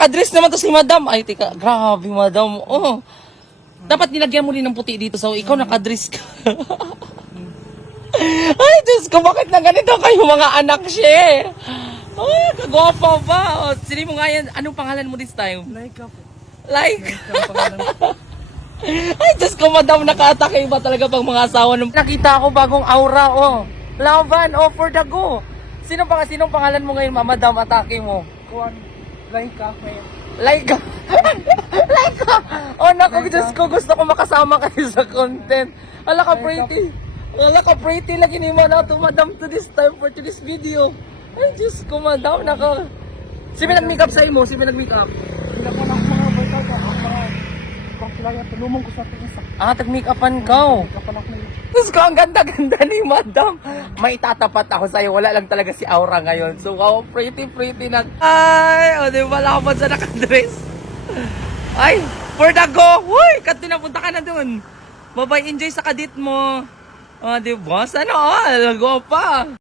nakadress naman to si madam. Ay, tika, grabe madam. Oh. Dapat nilagyan mo rin ng puti dito. So, ikaw nakadress ka. Ay, Diyos ko, bakit na ganito kayo mga anak siya? Ay, kagwapa ba? O, sili mo nga yan. Anong pangalan mo this time? Laika po. Like. Ang pangalan ko. Ay, Diyos ko, madam, nakatake ba talaga pang mga asawa nung... Nakita ko bagong aura, oh. Laban, oh, for the go. Sinong pangalan mo ngayon, madam, atake mo? Kuan. Laika ngayon. Like, like, oh, naku, Diyos ko, gusto ko makasama kayo sa content. Ala ka, pretty. Ala ka, pretty lagi ni to, madam, to this time for to this video. Ay, Diyos ko, madam, naka... Sino nag-makeup sa mo? Sino nag-makeup? Hindi ko na mga barkada. Ang mga kapilaya, tulumong ko sa tingisa. Ah, tag-makeupan ka. Kapanak na yun. Diyos ko, ang ganda-ganda ni madam. May tatapat ako sa'yo. Wala lang talaga si Aura ngayon. So, wow, pretty na. Ay, o, di ba, lakapad sa nakadress. Ay, for the go. Uy, kat napunta ka na dun. Bye-bye, enjoy sa kadit mo. O, di ba? Sana all. Go pa.